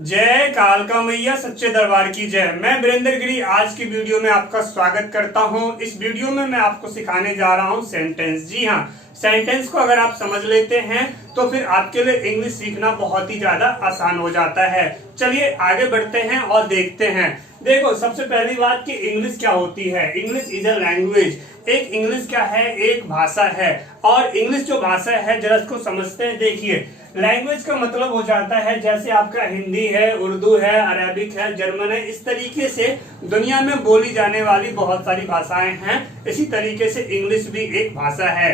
जय कालका मैया सच्चे दरबार की जय। मैं वीरेंद्र गिरी आज की वीडियो में आपका स्वागत करता हूं। इस वीडियो में मैं आपको सिखाने जा रहा हूं सेंटेंस। जी हाँ, सेंटेंस को अगर आप समझ लेते हैं तो फिर आपके लिए इंग्लिश सीखना बहुत ही ज्यादा आसान हो जाता है। चलिए आगे बढ़ते हैं और देखते हैं। देखो, सबसे पहली बात कि इंग्लिश क्या होती है। English is a language. एक इंग्लिश क्या है? एक भाषा है। और इंग्लिश जो भाषा है जरा इसको समझते हैं। देखिए, लैंग्वेज का मतलब हो जाता है जैसे आपका हिंदी है, उर्दू है, अरेबिक है, जर्मन है। इस तरीके से दुनिया में बोली जाने वाली बहुत सारी भाषाएं हैं। इसी तरीके से इंग्लिश भी एक भाषा है।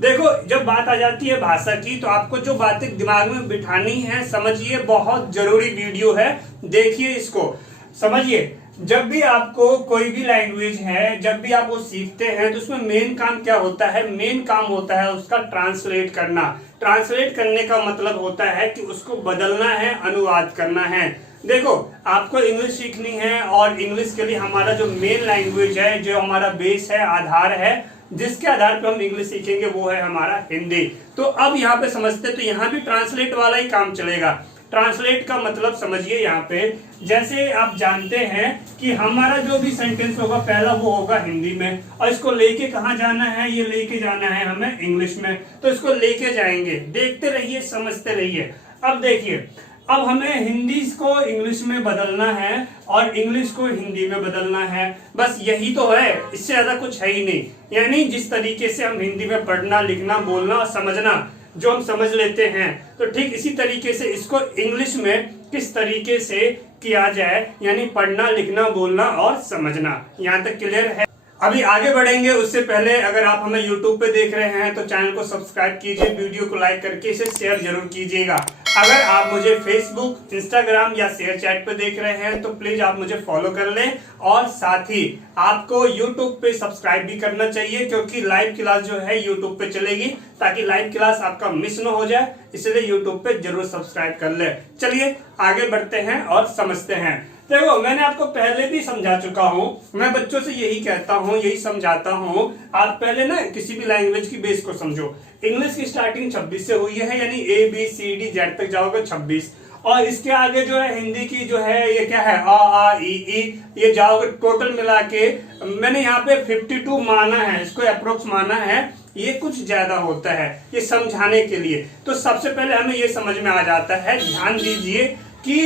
देखो, जब बात आ जाती है भाषा की तो आपको जो बातें दिमाग में बिठानी है, समझिए, बहुत जरूरी वीडियो है। देखिए, इसको समझिए। जब भी आपको कोई भी लैंग्वेज है, जब भी आप वो सीखते हैं तो उसमें मेन काम क्या होता है? मेन काम होता है उसका ट्रांसलेट करना। ट्रांसलेट करने का मतलब होता है कि उसको बदलना है, अनुवाद करना है। देखो, आपको इंग्लिश सीखनी है और इंग्लिश के लिए हमारा जो मेन लैंग्वेज है, जो हमारा बेस है, आधार है, जिसके आधार पर हम इंग्लिश सीखेंगे, वो है हमारा हिंदी। तो अब यहाँ पे समझते, तो यहाँ भी ट्रांसलेट वाला ही काम चलेगा। ट्रांसलेट का मतलब समझिए। यहाँ पे जैसे आप जानते हैं कि हमारा जो भी सेंटेंस होगा पहला वो होगा हिंदी में, और इसको लेके कहाँ जाना है? ये लेके जाना है हमें इंग्लिश में। तो इसको लेके जाएंगे। देखते रहिए, समझते रहिए। अब देखिए, अब हमें हिंदी को इंग्लिश में बदलना है और इंग्लिश को हिंदी में बदलना है। बस यही तो है, इससे ज्यादा कुछ है ही नहीं। यानी जिस तरीके से हम हिंदी में पढ़ना, लिखना, बोलना और समझना जो हम समझ लेते हैं, तो ठीक इसी तरीके से इसको इंग्लिश में किस तरीके से किया जाए, यानी पढ़ना, लिखना, बोलना और समझना। यहाँ तक क्लियर है? अभी आगे बढ़ेंगे उससे पहले अगर आप हमें YouTube पे देख रहे हैं तो चैनल को सब्सक्राइब कीजिए, वीडियो को लाइक करके इसे शेयर जरूर कीजिएगा। अगर आप मुझे Facebook, Instagram या शेयर चैट पे देख रहे हैं तो प्लीज आप मुझे फॉलो कर लें, और साथ ही आपको YouTube पे सब्सक्राइब भी करना चाहिए, क्योंकि लाइव क्लास जो है YouTube पे चलेगी, ताकि लाइव क्लास आपका मिस न हो जाए। इसलिए YouTube पे जरूर सब्सक्राइब कर ले। चलिए आगे बढ़ते हैं और समझते हैं। देखो, मैंने आपको पहले भी समझा चुका हूँ। मैं बच्चों से यही कहता हूँ, यही समझाता हूँ। आप पहले ना किसी भी लैंग्वेज की बेस को समझो। इंग्लिश की स्टार्टिंग 26 से हुई है, यानी ABCD Z तक जाओगे 26। और इसके आगे जो है हिंदी की जो है ये क्या है? A, ये जाओगे टोटल मिला के। मैंने यहाँ पे 52 माना है, इसको अप्रोक्स माना है। ये कुछ ज्यादा होता है ये समझाने के लिए। तो सबसे पहले हमें ये समझ में आ जाता है, ध्यान दीजिए कि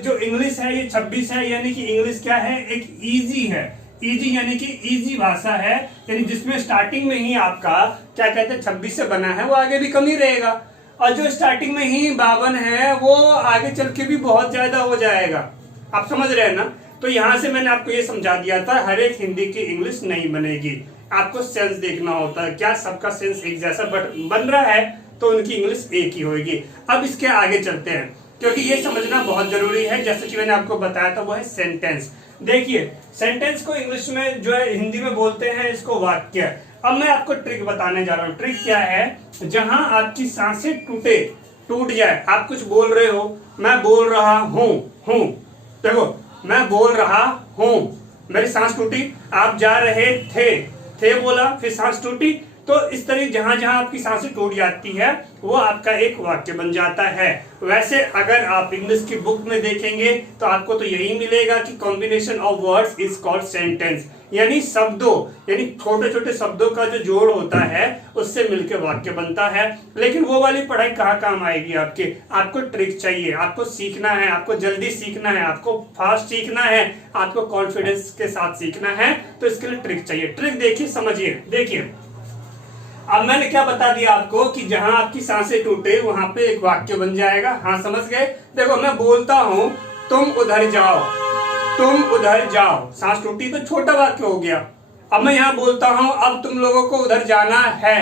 जो इंग्लिश है ये 26 है, यानी कि इंग्लिश क्या है? एक इजी है। इजी यानी कि इजी भाषा है, यानी जिसमें स्टार्टिंग में ही आपका क्या कहते हैं 26 से बना है, वो आगे भी कम ही रहेगा। और जो स्टार्टिंग में ही 52 है वो आगे चल के भी बहुत ज्यादा हो जाएगा। आप समझ रहे हैं ना? तो यहाँ से मैंने आपको ये समझा दिया था, हर एक हिंदी की इंग्लिश नहीं बनेगी। आपको सेंस देखना होता है, क्या सबका सेंस एक जैसा बन रहा है, तो उनकी इंग्लिश एक ही होगी। अब इसके आगे चलते हैं, क्योंकि ये समझना बहुत जरूरी है। जैसे कि मैंने आपको बताया था, वो है सेंटेंस। देखिए, सेंटेंस को इंग्लिश में जो है हिंदी में बोलते हैं इसको वाक्य। अब मैं आपको ट्रिक बताने जा रहा हूँ। ट्रिक क्या है? जहां आपकी सांसें टूट जाए। आप कुछ बोल रहे हो, मैं बोल रहा हूँ। देखो, मैं बोल रहा हूँ, मेरी सांस टूटी। आप जा रहे थे बोला, फिर सांस टूटी। तो इस तरह जहां जहां आपकी सांसें टूट जाती है वो आपका एक वाक्य बन जाता है। वैसे अगर आप इंग्लिश की बुक में देखेंगे तो आपको तो यही मिलेगा कि combination of words is called sentence, यानी शब्दों, यानी छोटे छोटे शब्दों का जो जोड़ होता है उससे मिलकर वाक्य बनता है। लेकिन वो वाली पढ़ाई कहाँ काम आएगी आपके? आपको ट्रिक चाहिए, आपको सीखना है, आपको जल्दी सीखना है, आपको फास्ट सीखना है, आपको कॉन्फिडेंस के साथ सीखना है। तो इसके लिए ट्रिक चाहिए। ट्रिक देखिए, समझिए। देखिए, अब मैंने क्या बता दिया आपको कि जहां आपकी सांसें टूटे वहां पे एक वाक्य बन जाएगा। हाँ, समझ गए? देखो, मैं बोलता हूं, तुम उधर जाओ, तुम उधर जाओ। सांस टूटी तो छोटा वाक्य हो गया। अब मैं यहां बोलता हूं, अब तुम लोगों को उधर जाना है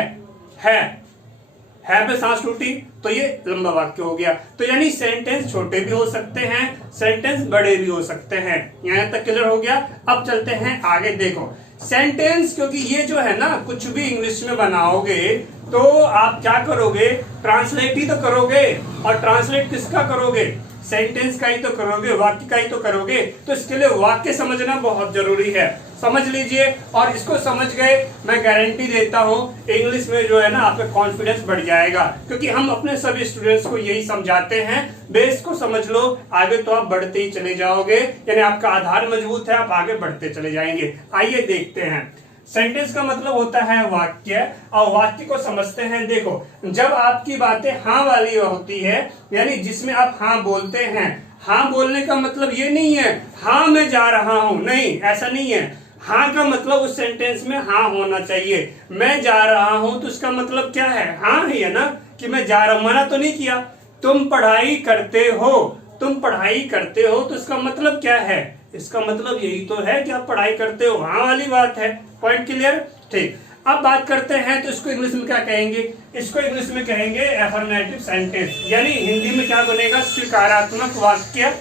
पे सांस टूटी तो ये लंबा वाक्य हो गया। तो यानी सेंटेंस छोटे भी हो सकते हैं, सेंटेंस बड़े भी हो सकते हैं। यहाँ तक क्लियर हो गया? अब चलते हैं आगे। देखो, सेंटेंस, क्योंकि ये जो है ना, कुछ भी इंग्लिश में बनाओगे तो आप क्या करोगे? ट्रांसलेट ही तो करोगे। और ट्रांसलेट किसका करोगे? सेंटेंस का ही तो करोगे, वाक्य का ही तो करोगे, तो इसके लिए वाक्य समझना बहुत जरूरी है। समझ लीजिए, और इसको समझ गए, मैं गारंटी देता हूं इंग्लिश में जो है ना आपका कॉन्फिडेंस बढ़ जाएगा, क्योंकि हम अपने सभी स्टूडेंट्स को यही समझाते हैं, बेस को समझ लो, आगे तो आप बढ़ते ही चले जाओगे, यानी आपका आधार मजबूत है, आप आगे बढ़ते चले जाएंगे। आइए देखते हैं। सेंटेंस का मतलब होता है वाक्य, और वाक्य को समझते हैं। देखो, जब आपकी बातें हाँ वाली होती है, यानी जिसमें आप हाँ बोलते हैं, हाँ बोलने का मतलब ये नहीं है हाँ मैं जा रहा हूं, नहीं, ऐसा नहीं है। हाँ का मतलब उस सेंटेंस में हाँ होना चाहिए। मैं जा रहा हूं तो इसका मतलब क्या है? हाँ है ना, कि मैं जा रहा हूं, मना तो नहीं किया। तुम पढ़ाई करते हो, तुम पढ़ाई करते हो, तो इसका मतलब क्या है? इसका मतलब यही तो है कि आप पढ़ाई करते हो, हाँ वाली बात है। Point clear? ठीक। अब बात करते हैं तो इसको इंग्लिश में क्या कहेंगे? इसको इंग्लिश में कहेंगे अफर्मेटिव सेंटेंस, यानी हिंदी में क्या बनेगा? स्वीकारात्मक वाक्य,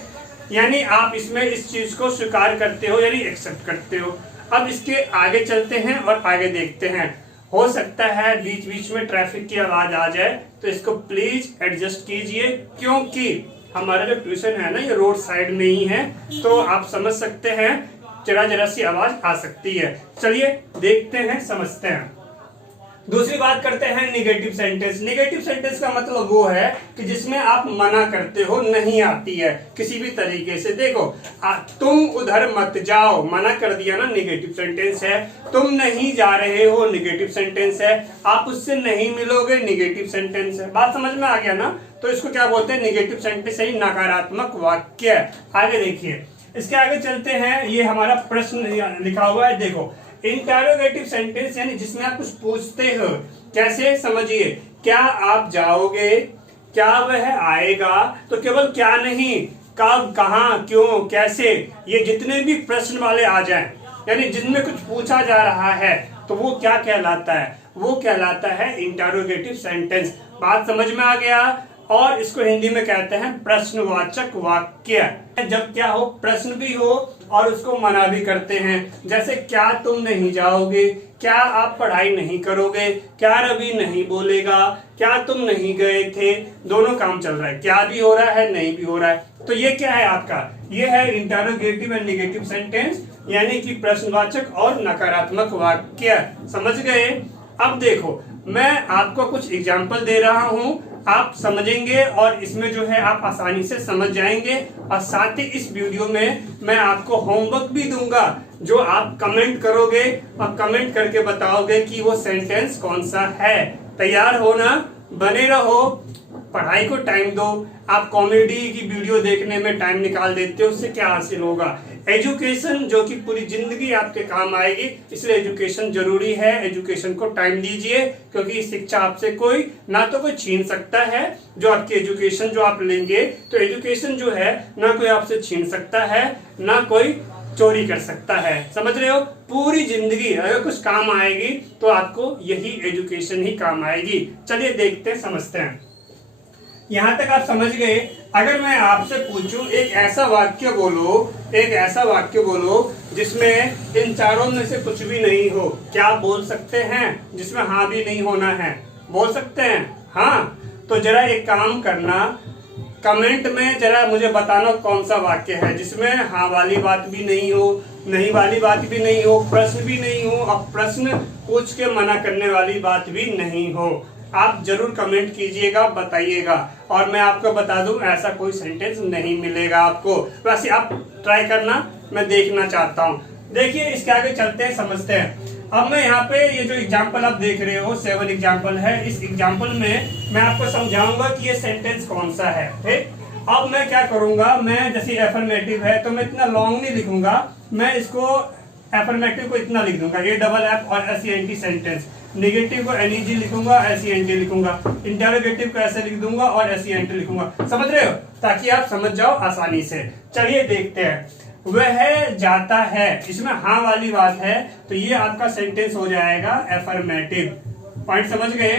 यानी आप इसमें इस चीज को स्वीकार करते हो, यानी एक्सेप्ट करते हो। अब इसके आगे चलते हैं और आगे देखते हैं। हो सकता है बीच बीच में ट्रैफिक की आवाज आ जाए, तो इसको प्लीज एडजस्ट कीजिए, क्योंकि हमारा जो ट्यूशन है ना ये रोड साइड में ही है, तो आप समझ सकते हैं जरा जरा सी आवाज आ सकती है। चलिए देखते हैं, समझते हैं। दूसरी बात करते हैं निगेटिव सेंटेंस। निगेटिव सेंटेंस का मतलब वो है कि जिसमें आप मना करते हो, नहीं आती है किसी भी तरीके से। देखो, तुम उधर मत जाओ, मना कर दिया ना, निगेटिव सेंटेंस है। तुम नहीं जा रहे हो, निगेटिव सेंटेंस है। आप उससे नहीं मिलोगे, निगेटिव सेंटेंस है। बात समझ में आ गया ना? तो इसको क्या बोलते हैं? निगेटिव सेंटेंस, यानी नकारात्मक वाक्य। आगे देखिए, इसके आगे चलते हैं। ये हमारा प्रश्न लिखा हुआ है, देखो, इंटरोगेटिव सेंटेंस, यानी जिसमें आप कुछ पूछते हो। कैसे? समझिए, क्या आप जाओगे, क्या वह आएगा, तो केवल क्या नहीं, कब, कहां, क्यों, कैसे, ये जितने भी प्रश्न वाले आ जाएं, यानी जिनमें कुछ पूछा जा रहा है, तो वो क्या कहलाता है? वो कहलाता है इंटरोगेटिव सेंटेंस। बात समझ में आ गया? और इसको हिंदी में कहते हैं प्रश्नवाचक वाक्य। जब क्या हो, प्रश्न भी हो और उसको मना भी करते हैं। जैसे, क्या तुम नहीं जाओगे, क्या आप पढ़ाई नहीं करोगे, क्या रवि नहीं बोलेगा, क्या तुम नहीं गए थे। दोनों काम चल रहा है, क्या भी हो रहा है, नहीं भी हो रहा है। तो ये क्या है आपका? ये है इंटरोगेटिव एंड नेगेटिव सेंटेंस, यानी कि प्रश्नवाचक और नकारात्मक वाक्य। समझ गए? अब देखो, मैं आपको कुछ एग्जाम्पल दे रहा हूं, आप समझेंगे और इसमें जो है आप आसानी से समझ जाएंगे। और साथ ही इस वीडियो में मैं आपको होमवर्क भी दूंगा, जो आप कमेंट करोगे और कमेंट करके बताओगे कि वो सेंटेंस कौन सा है। तैयार हो ना? बने रहो, पढ़ाई को टाइम दो। आप कॉमेडी की वीडियो देखने में टाइम निकाल देते हो, उससे क्या हासिल होगा? एजुकेशन जो कि पूरी जिंदगी आपके काम आएगी, इसलिए एजुकेशन जरूरी है। एजुकेशन को टाइम दीजिए, क्योंकि शिक्षा आपसे कोई ना तो कोई छीन सकता है। जो आपकी एजुकेशन जो आप लेंगे, तो एजुकेशन जो है ना कोई आपसे छीन सकता है, ना कोई चोरी कर सकता है। समझ रहे हो? पूरी जिंदगी अगर कुछ काम आएगी तो आपको यही एजुकेशन ही काम आएगी। चलिए देखते हैं, समझते हैं। यहां तक आप समझ गए। अगर मैं आपसे पूछूं, एक ऐसा वाक्य बोलो, एक ऐसा वाक्य बोलो जिसमें इन चारों में से कुछ भी नहीं हो, क्या आप बोल सकते हैं? जिसमें हाँ भी नहीं होना है, बोल सकते हैं? हाँ, तो जरा एक काम करना, कमेंट में जरा मुझे बताना कौन सा वाक्य है जिसमें हाँ वाली बात भी नहीं हो, नहीं वाली बात भी नहीं हो, प्रश्न भी नहीं हो, और प्रश्न पूछ के मना करने वाली बात भी नहीं हो। आप जरूर कमेंट कीजिएगा, बताइएगा, और मैं आपको बता दूं ऐसा कोई सेंटेंस नहीं मिलेगा आपको। वैसे आप ट्राई करना, मैं देखना चाहता हूं। देखिए, इसके आगे चलते हैं, समझते हैं। अब मैं यहाँ पे ये जो एग्जाम्पल आप देख रहे हो, 7 एग्जाम्पल है। इस एग्जाम्पल में मैं आपको समझाऊंगा कि ये सेंटेंस कौन सा है। ठीक, अब मैं क्या करूंगा, मैं जैसे एफर्मेटिव है तो मैं इतना लॉन्ग नहीं लिखूंगा, मैं इसको एफर्मेटिव को इतना लिख दूंगा, ये डबल एफ और एसईएनटी सेंटेंस। नेगेटिव को एनईजी लिखूंगा, एसईएनटी लिखूंगा। इंटरोगेटिव को ऐसे लिख दूंगा और एसईएनटी लिखूंगा। समझ रहे हो? ताकि आप समझ जाओ आसानी से। चलिए देखते हैं। वह जाता है, इसमें हाँ वाली बात है, तो ये आपका सेंटेंस हो जाएगा एफर्मेटिव। पॉइंट समझ गए?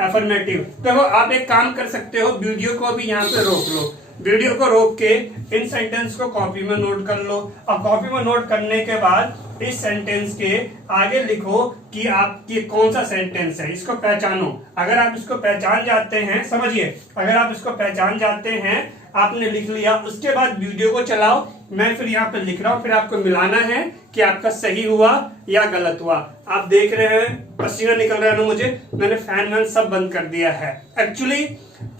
एफर्मेटिव। तो आप एक काम कर सकते हो, वीडियो को भी यहाँ पे रोक लो, वीडियो को रोक के इन सेंटेंस को कॉपी में नोट कर लो, और कॉपी में नोट करने के बाद इस सेंटेंस के आगे लिखो कि आपकी कौन सा सेंटेंस है, इसको पहचानो। अगर आप इसको पहचान जाते हैं, समझिए, अगर आप इसको पहचान जाते हैं आपने लिख लिया, उसके बाद वीडियो को चलाओ, मैं फिर यहाँ पे लिख रहा हूँ, फिर आपको मिलाना है कि आपका सही हुआ या गलत हुआ। आप देख रहे हैं पसीना निकल रहा है ना मुझे, मैंने फैन वैन सब बंद कर दिया है। एक्चुअली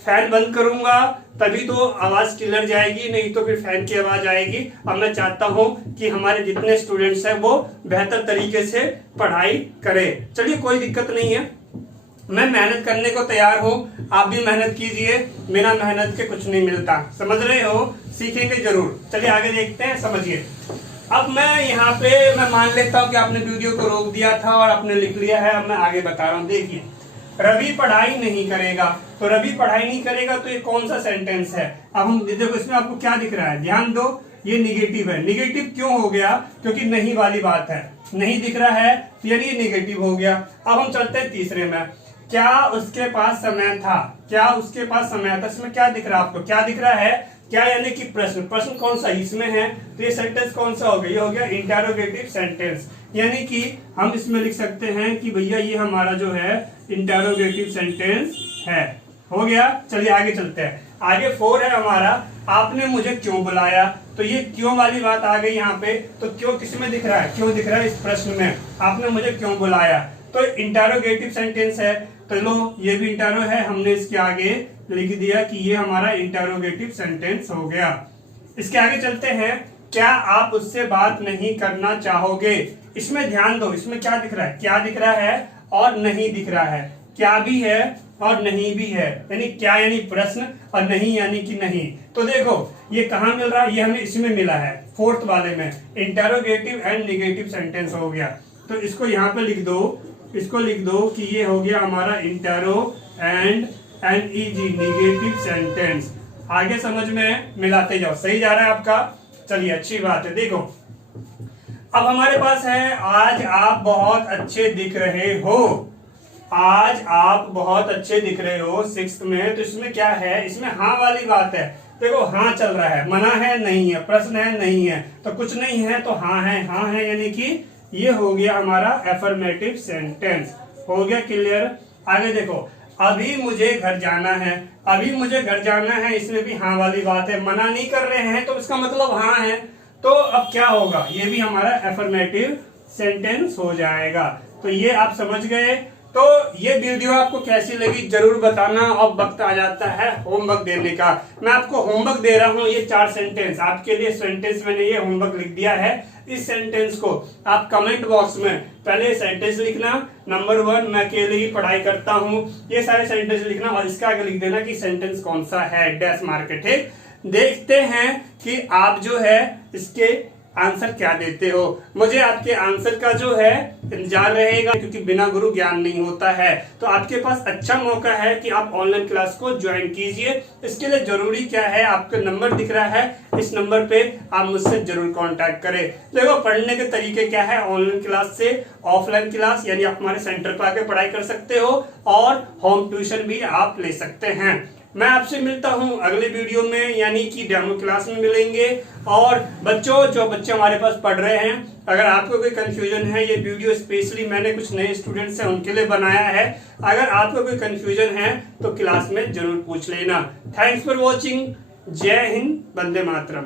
फैन बंद करूंगा तभी तो आवाज क्लियर जाएगी, नहीं तो फिर फैन की आवाज आएगी। अब मैं चाहता हूं कि हमारे जितने स्टूडेंट्स हैं वो बेहतर तरीके से पढ़ाई करें। चलिए कोई दिक्कत नहीं है, मैं मेहनत करने को तैयार हूँ, आप भी मेहनत कीजिए, बिना मेहनत के कुछ नहीं मिलता, समझ रहे हो, सीखेंगे जरूर। चलिए आगे देखते हैं, समझिए। अब मैं यहाँ पे मैं मान लेता हूँ कि आपने वीडियो को रोक दिया था और आपने लिख लिया है। अब मैं आगे बता रहा हूँ, देखिए रवि पढ़ाई नहीं करेगा, तो रवि पढ़ाई नहीं करेगा तो ये कौन सा सेंटेंस है। अब हम देखो इसमें आपको क्या दिख रहा है, ध्यान दो, ये निगेटिव है। निगेटिव क्यों हो गया, क्योंकि नहीं वाली बात है, नहीं दिख रहा है तो यानी ये निगेटिव हो गया। अब हम चलते हैं तीसरे में, क्या उसके पास समय था, क्या उसके पास समय था, इसमें क्या दिख रहा है आपको, क्या दिख रहा है, क्या यानी कि प्रश्न, प्रश्न कौन सा इसमें है, तो ये सेंटेंस कौन सा हो गया, ये हो गया इंटरोगेटिव सेंटेंस। यानी कि हम इसमें लिख सकते हैं कि भैया ये हमारा जो है इंटरोगेटिव सेंटेंस है, हो गया। चलिए आगे चलते हैं, आगे 4 है हमारा, आपने मुझे क्यों बुलाया, तो ये क्यों वाली बात आ गई यहाँ पे। तो क्यों किसमें दिख रहा है, क्यों दिख रहा है इस प्रश्न में, आपने मुझे क्यों बुलाया, तो इंटरोगेटिव सेंटेंस है। तो लो ये भी इंटरो है, हमने इसके आगे लिख दिया कि ये हमारा इंटरोगेटिव सेंटेंस हो गया। इसके आगे चलते हैं, क्या आप उससे बात नहीं करना चाहोगे, इसमें ध्यान दो, इसमें क्या दिख रहा है, क्या दिख रहा है और नहीं दिख रहा है, क्या भी है और नहीं भी है, यानी क्या यानी प्रश्न और नहीं यानी कि नहीं। तो देखो ये कहाँ मिल रहा है, ये हमें इसमें मिला है 4th वाले में, इंटरोगेटिव एंड नेगेटिव सेंटेंस हो गया। तो इसको यहाँ पे लिख दो, इसको लिख दो कि ये हो गया हमारा इंटरो एंड एनईजी नेगेटिव सेंटेंस। आगे समझ में मिलाते जाओ, सही जा रहा है आपका, चलिए अच्छी बात है। देखो अब हमारे पास है, आज आप बहुत अच्छे दिख रहे हो, आज आप बहुत अच्छे दिख रहे हो 6th में। तो इसमें क्या है, इसमें हाँ वाली बात है, देखो हाँ चल रहा है, मना है नहीं है, प्रश्न है नहीं है, तो कुछ नहीं है तो हाँ है, हाँ है यानी कि ये हो गया हमारा एफर्मेटिव सेंटेंस, हो गया क्लियर। आगे देखो, अभी मुझे घर जाना है, अभी मुझे घर जाना है, इसमें भी हाँ वाली बात है, मना नहीं कर रहे हैं तो इसका मतलब हाँ है। तो अब क्या होगा, ये भी हमारा एफर्मेटिव सेंटेंस हो जाएगा। तो ये आप समझ गए। तो ये वीडियो आपको कैसी लगी जरूर बताना। अब वक्त आ जाता है होमवर्क देने का, मैं आपको होमवर्क दे रहा हूँ, ये 4 सेंटेंस आपके लिए सेंटेंस मैंने ये होमवर्क लिख दिया है। इस सेंटेंस को आप कमेंट बॉक्स में पहले सेंटेंस लिखना, नंबर 1 मैं अकेले ही पढ़ाई करता हूँ, ये सारे सेंटेंस लिखना और इसका आगे लिख देना कि सेंटेंस कौन सा है, डैश मार के, ठीक। देखते हैं कि आप जो है इसके आंसर क्या देते हो, मुझे आपके आंसर का जो है इंतजार रहेगा, क्योंकि बिना गुरु ज्ञान नहीं होता है। तो आपके पास अच्छा मौका है कि आप ऑनलाइन क्लास को ज्वाइन कीजिए। इसके लिए जरूरी क्या है, आपका नंबर दिख रहा है, इस नंबर पे आप मुझसे जरूर कांटेक्ट करें। देखो पढ़ने के तरीके क्या है, ऑनलाइन क्लास से ऑफलाइन क्लास, यानी आप हमारे सेंटर पर आके पढ़ाई कर सकते हो और होम ट्यूशन भी आप ले सकते हैं। मैं आपसे मिलता हूं अगले वीडियो में, यानी कि डेमो क्लास में मिलेंगे। और बच्चों, जो बच्चे हमारे पास पढ़ रहे हैं, अगर आपको कोई कंफ्यूजन है, ये वीडियो स्पेशली मैंने कुछ नए स्टूडेंट्स हैं उनके लिए बनाया है, अगर आपको कोई कंफ्यूजन है तो क्लास में जरूर पूछ लेना। थैंक्स फॉर वॉचिंग, जय हिंद, वंदे मातरम।